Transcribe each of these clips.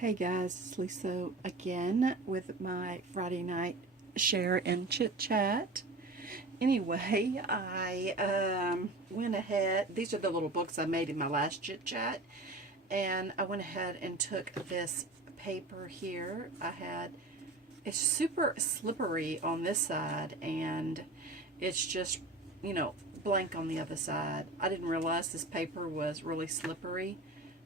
Hey guys, it's Lisa again with my Friday night share and chit chat. Anyway, I went ahead, these are the little books I made in my last chit chat, and I went ahead and took this paper here. It's super slippery on this side, and it's just, blank on the other side. I didn't realize this paper was really slippery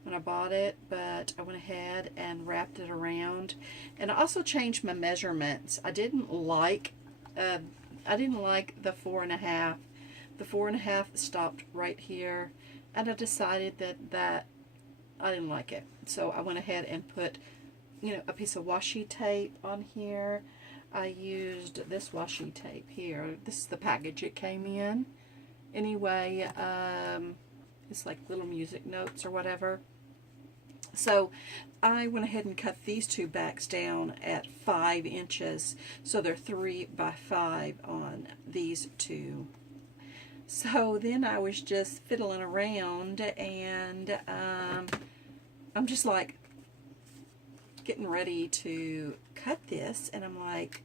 when I bought it, but I went ahead and wrapped it around, and I also changed my measurements. I didn't like the 4.5. The 4.5 stopped right here, and I decided that I didn't like it. So I went ahead and put, a piece of washi tape on here. I used this washi tape here. This is the package it came in. Anyway, it's like little music notes or whatever. So I went ahead and cut these two backs down at 5 inches. So they're 3 by 5 on these two. So then I was just fiddling around, and I'm just like getting ready to cut this, and I'm like,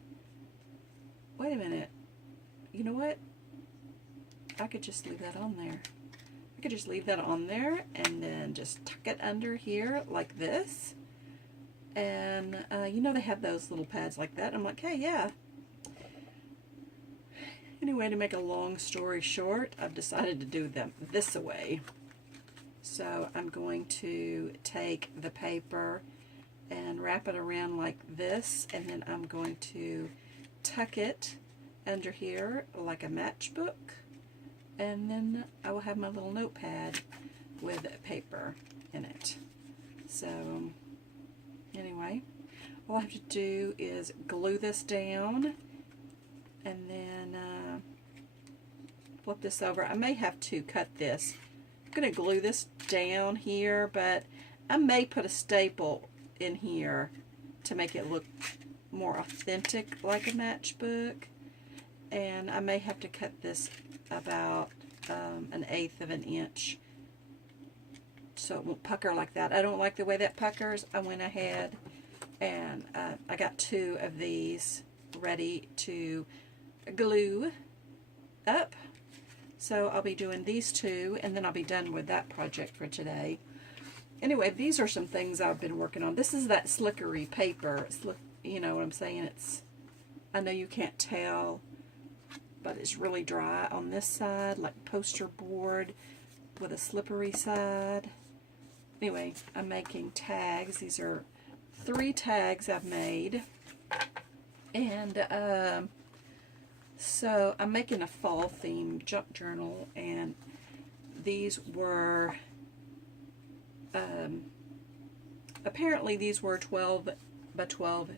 wait a minute, you know what? I could just leave that on there. I could just leave that on there and then just tuck it under here like this. And they have those little pads like that. I'm like, hey, yeah. Anyway, to make a long story short, I've decided to do them this way. So I'm going to take the paper and wrap it around like this, and then I'm going to tuck it under here like a matchbook. And then I will have my little notepad with paper in it. So anyway, all I have to do is glue this down, and then flip this over. I may have to cut this. I'm going to glue this down here, but I may put a staple in here to make it look more authentic like a matchbook. And I may have to cut this about 1/8 of an inch so it won't pucker like that. I don't like the way that puckers. I went ahead and I got 2 of these ready to glue up. So I'll be doing these 2, and then I'll be done with that project for today. Anyway, these are some things I've been working on. This is that slickery paper. You know what I'm saying? I know you can't tell, but it's really dry on this side, like poster board with a slippery side. Anyway, I'm making tags. These are 3 tags I've made. And so I'm making a fall theme junk journal, and these were, apparently these were 12 by 12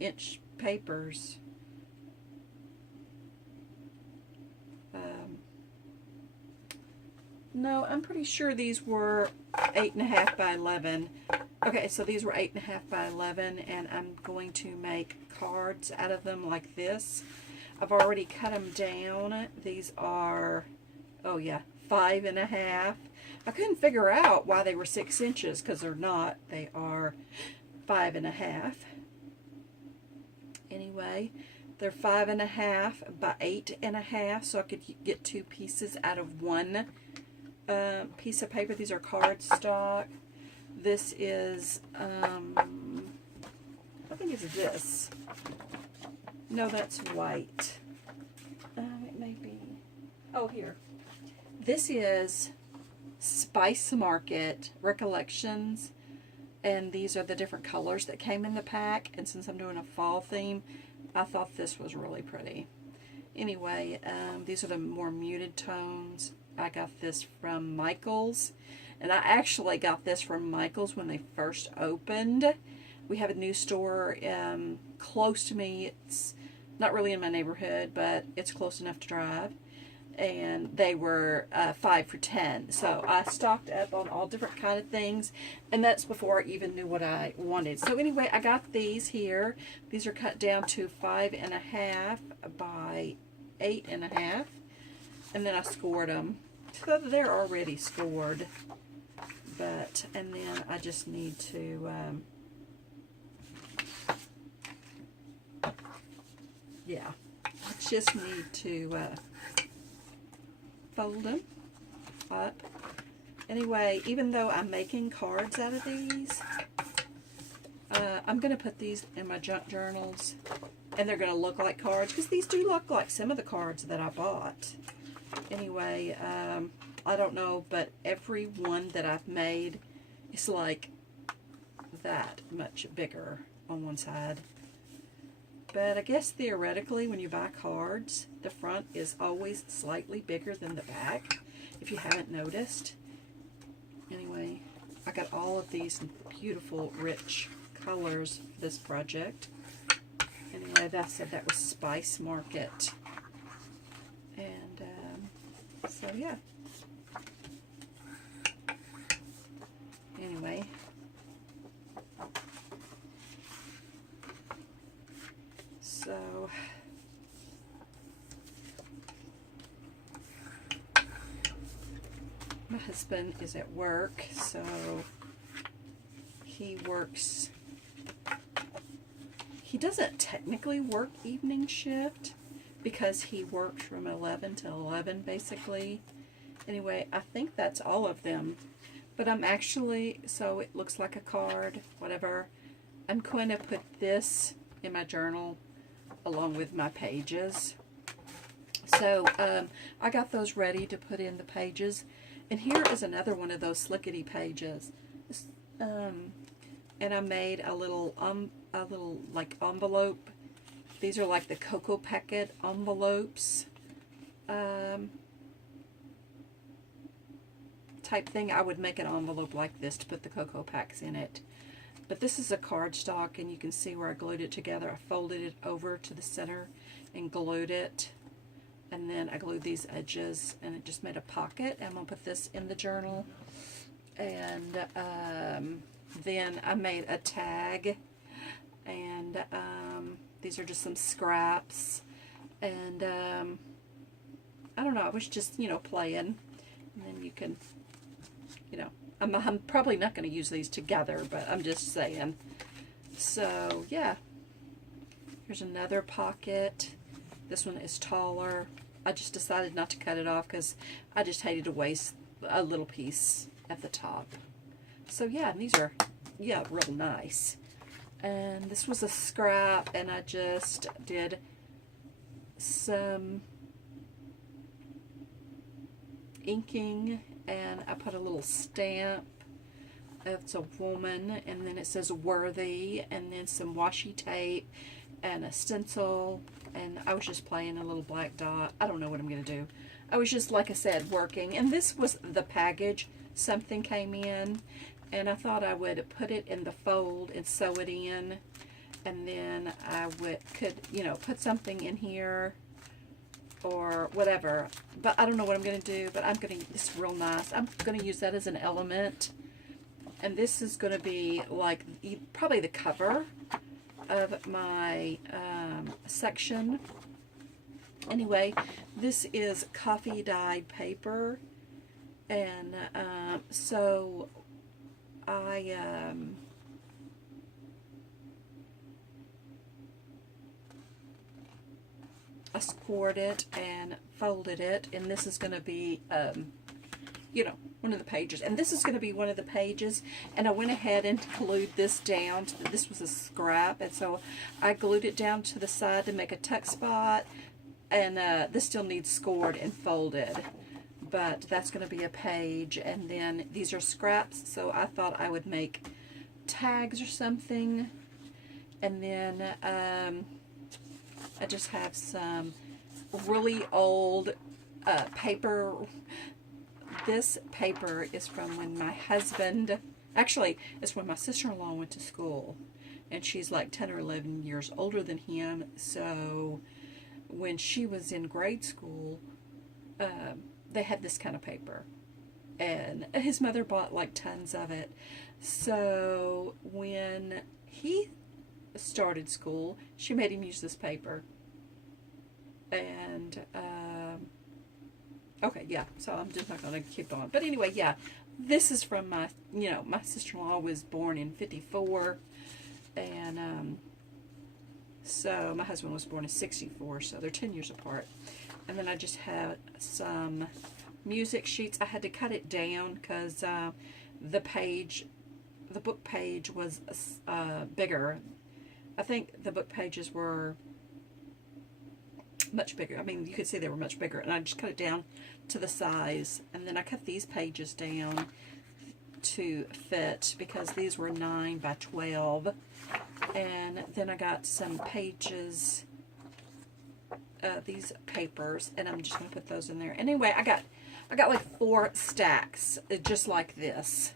inch papers. No, I'm pretty sure these were 8.5 by 11. Okay, so these were 8.5 by 11, and I'm going to make cards out of them like this. I've already cut them down. These are, 5.5. I couldn't figure out why they were 6 inches, because they're not. They are 5.5. Anyway, they're 5.5 by 8.5, so I could get 2 pieces out of one piece of paper. These are cardstock. This is, I think it's this. No, that's white. It may be, here. This is Spice Market Recollections, and these are the different colors that came in the pack, and since I'm doing a fall theme, I thought this was really pretty. Anyway, these are the more muted tones. I got this from Michael's, and I actually got this from Michael's when they first opened. We have a new store close to me. It's not really in my neighborhood, but it's close enough to drive. And they were 5 for $10. So I stocked up on all different kind of things, and that's before I even knew what I wanted. So anyway, I got these here. These are cut down to 5.5 by 8.5, and then I scored them. So they're already scored. But, and then I just need to, yeah, I just need to fold them up. Anyway, even though I'm making cards out of these, I'm going to put these in my junk journals, and they're going to look like cards, because these do look like some of the cards that I bought. Anyway, I don't know, but every one that I've made is like that much bigger on one side. But I guess theoretically, when you buy cards, the front is always slightly bigger than the back, if you haven't noticed. Anyway, I got all of these beautiful, rich colors for this project. Anyway, that said, that was Spice Market. And, so yeah. Anyway. So, my husband is at work, so he works, he doesn't technically work evening shift because he works from 11 to 11 basically. Anyway, I think that's all of them, but I'm actually, so it looks like a card, whatever. I'm going to put this in my journal along with my pages. So I got those ready to put in the pages, and here is another one of those slickety pages. And I made a little like envelope. These are like the Cocoa Packet envelopes type thing. I would make an envelope like this to put the Cocoa Packs in it. But this is a cardstock, and you can see where I glued it together. I folded it over to the center and glued it. And then I glued these edges, and it just made a pocket. And I'm going to put this in the journal. And then I made a tag. And these are just some scraps. And I don't know, I was just, playing. And then you can, I'm probably not going to use these together, but I'm just saying. So, yeah. Here's another pocket. This one is taller. I just decided not to cut it off because I just hated to waste a little piece at the top. So, yeah, and these are, real nice. And this was a scrap, and I just did some inking, and I put a little stamp. It's a woman, and then it says worthy, and then some washi tape and a stencil, and I was just playing a little black dot. I don't know what I'm going to do. I was just, like I said, working, and this was the package. Something came in, and I thought I would put it in the fold and sew it in, and then I could put something in here or whatever, but I don't know what I'm going to do. But this is real nice. I'm going to use that as an element, and this is going to be like probably the cover of my section. Anyway, this is coffee dyed paper, and so I scored it and folded it, and this is going to be one of the pages, and this is going to be one of the pages. And I went ahead and glued this down this was a scrap, and so I glued it down to the side to make a tuck spot, and this still needs scored and folded, but that's going to be a page. And then these are scraps, so I thought I would make tags or something. And then I just have some really old paper. This paper is from when my husband, actually, it's when my sister-in-law went to school, and she's like 10 or 11 years older than him. So when she was in grade school, they had this kind of paper, and his mother bought like tons of it. So when he started school, she made him use this paper. And okay, yeah, so I'm just not going to keep on. But anyway, yeah, this is from my, my sister-in-law was born in 54, and so my husband was born in 64, so they're 10 years apart. And then I just had some music sheets. I had to cut it down because the book page was bigger. I think the book pages were much bigger. I mean, you could see they were much bigger, and I just cut it down to the size. And then I cut these pages down to fit because these were 9 by 12. And then I got some pages, these papers, and I'm just going to put those in there. Anyway, I got like 4 stacks, just like this.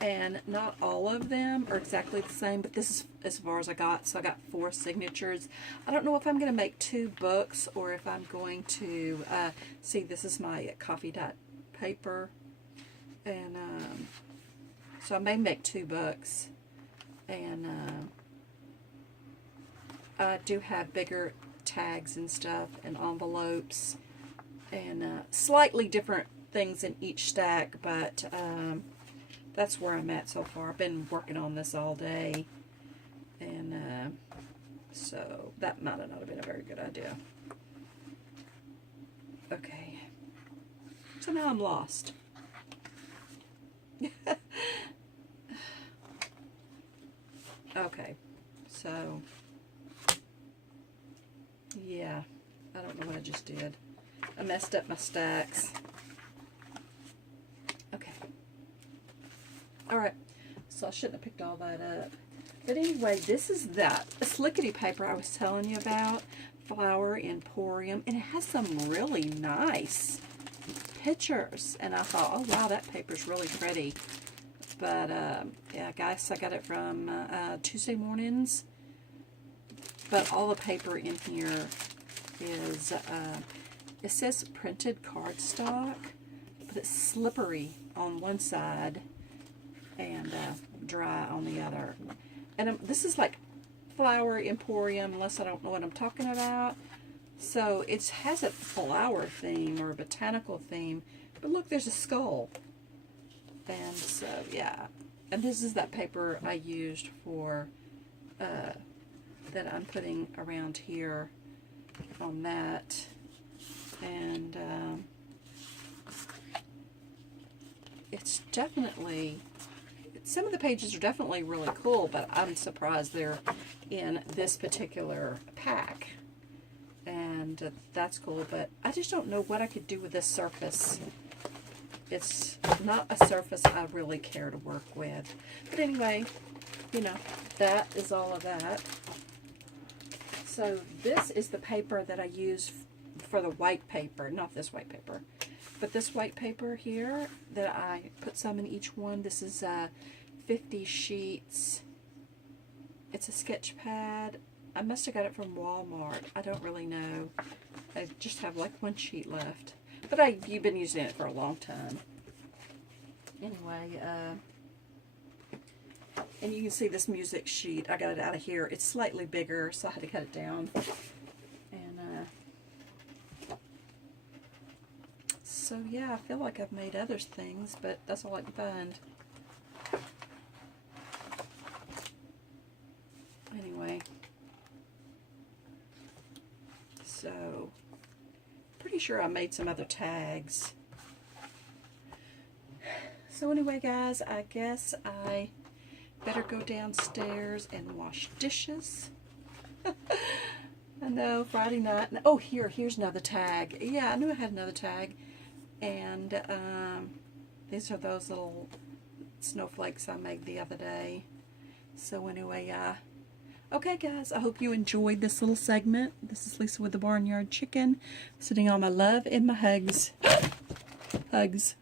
And not all of them are exactly the same, but this is as far as I got. So I got 4 signatures. I don't know if I'm going to make 2 books or if I'm going to, see, this is my coffee dot paper. And so I may make 2 books. And I do have bigger tags and stuff and envelopes and slightly different things in each stack, but that's where I'm at so far. I've been working on this all day, and so that might not have been a very good idea. Okay, so now I'm lost. Okay, so yeah, I don't know what I just did. I messed up my stacks. Okay. Alright, so I shouldn't have picked all that up. But anyway, this is that slickety paper I was telling you about. Flower Emporium. And it has some really nice pictures. And I thought, oh wow, that paper's really pretty. But yeah, guys, I got it from Tuesday Mornings. But all the paper in here is, it says printed cardstock, but it's slippery on one side and dry on the other. And this is like Flower Emporium, unless I don't know what I'm talking about. So it has a flower theme or a botanical theme. But look, there's a skull. And so, yeah. And this is that paper I used for, that I'm putting around here on that. And it's definitely, some of the pages are definitely really cool, but I'm surprised they're in this particular pack. And that's cool, but I just don't know what I could do with this surface. It's not a surface I really care to work with. But anyway, that is all of that. So this is the paper that I use for the white paper. Not this white paper, but this white paper here that I put some in each one. This is 50 sheets. It's a sketch pad. I must have got it from Walmart. I don't really know. I just have like 1 sheet left. But you've been using it for a long time. Anyway, and you can see this music sheet. I got it out of here. It's slightly bigger, so I had to cut it down. And so yeah, I feel like I've made other things, but that's all I can find. Anyway, so pretty sure I made some other tags. So anyway, guys, I guess I better go downstairs and wash dishes. I know, Friday night. Oh, here's another tag. Yeah, I knew I had another tag. And these are those little snowflakes I made the other day. So anyway, okay, guys, I hope you enjoyed this little segment. This is Lisa with the Barnyard Chicken, sending all my love and my hugs. Hugs.